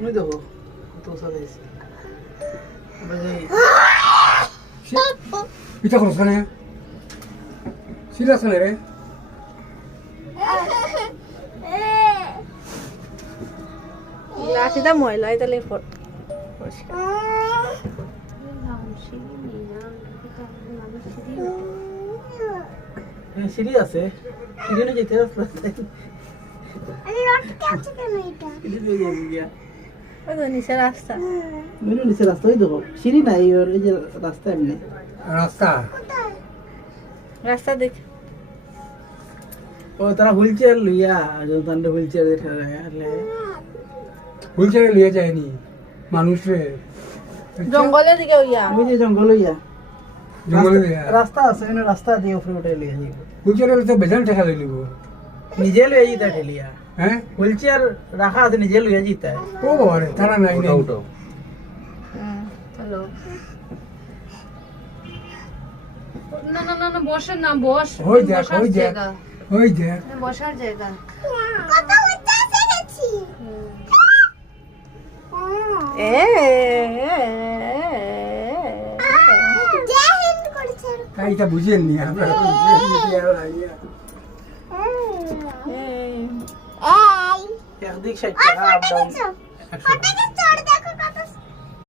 তুমি দেখো কত সাজাইছে পিঠা করছ না সিরিয়াস না রে লাঠিটা ময়লা তাহলে সিঁড়ি আছে সিঁড়ি নিয়ে যেতে নিচে রাস্তা নিচে রাস্তা ওই দেখো সিঁড়ি নাই এই যে রাস্তা এমনি রাস্তা রাস্তা দেখ ও তারা হুইল চেয়ার লইয়া তান্ডে হুইল চেয়ার দেখা হুইলচেয়ারে লিয়ে যায়নি মানুষে জঙ্গলের দিকে হইয়া আমি যে জঙ্গল লইয়া জঙ্গলে লিয়া রাস্তা আছে এনে রাস্তা দিয়ে উপরে উঠে লিয়া যাইব হুইলচেয়ারে তো বেজান টাকা লই লিব নিজে লইয়া যেতে ঠেলিয়া হ্যাঁ হুইল চেয়ার রাখা আছে নিজে লইয়া যেতে ও বাবা রে তারা নাই নাই হ্যালো না না না না বসেন না বস ওই দেখ বসার ওই দেখ জায়গা। ওই দেখ বসার জায়গা কত উচ্চ গেছি জয় হিন্দ করেছে এইটা বুঝেননি আমরা এই একদিক 60 টাকা আপ ডাউন কত চড় দেখো